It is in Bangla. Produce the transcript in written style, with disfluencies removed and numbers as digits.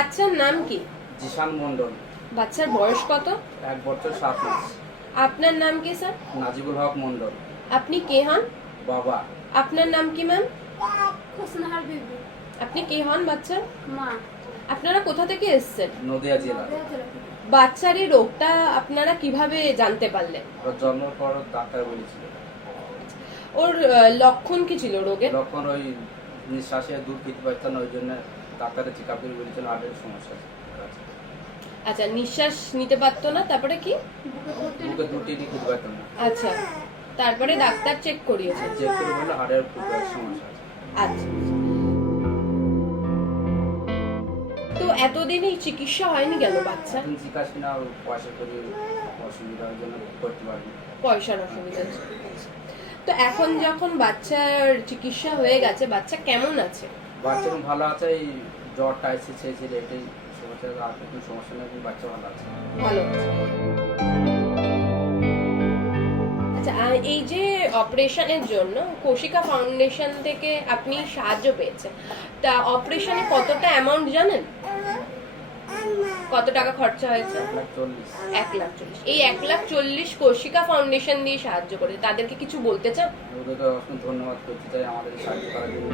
বাচ্চার নাম কি? জিশান মন্ডল। বাচ্চার বয়স কত? 1 বছর 7 মাস। আপনার নাম কি স্যার? নাজিবুল হক মন্ডল। আপনি কে হন? বাবা। আপনার নাম কি ম্যাম? হোসনাহার বিবি। আপনি কে হন বাচ্চার? মা। আপনারা কোথা থেকে এসেছেন? নদিয়া জেলা। বাচ্চার এই রোগটা আপনারা কিভাবে জানতে পারলেন? ওর জন্মের পর ডাক্তার বলেছিল। ওর লক্ষণ কি ছিল রোগের? লক্ষণ ওই নিঃশ্বাসে দূর খেতে পারতেন, ওই জন্য ডাক্তারের চেক আপ করে বলেছিল হার্টের সমস্যা আছে। আচ্ছা, নিঃশ্বাস নিতে পারতো না, তারপরে কি? বুকে দুটি খেতে পারতেন না। আচ্ছা, তারপরে ডাক্তার চেক করিয়েছে। চেক করে বললো হার্টের সমস্যা আছে। আচ্ছা, তো এতদিন এই চিকিৎসা হয়নি কেন বাচ্চা? এখন চিকিৎসা না পয়সা করে অসুবিধার জন্য করতে পারিনি। পয়সার অসুবিধা ছিল। তো এখন যখন বাচ্চার চিকিৎসা হয়ে গেছে, বাচ্চা কেমন আছে? বাচ্চা এখন ভালো আছে, এই জ্বরটা এসেছে এটাই সমস্যা, আর কোনো সমস্যা নেই, বাচ্চা ভালো আছে। ভালো আছে। আচ্ছা, আর এই যে অপারেশনের জন্য কোশিকা ফাউন্ডেশন থেকে আপনি সাহায্য পেয়েছেন, তা অপারেশনে কতটা অ্যামাউন্ট জানেন? কত টাকা খরচা হয়েছে? 1,40,000। 1,40,000। এই 1,40,000 কোশিকা ফাউন্ডেশন দিয়ে সাহায্য করে, তাদেরকে কিছু বলতে চান? ওদেরকে ধন্যবাদ করতে চাই আমাদের সাহায্য করার জন্য।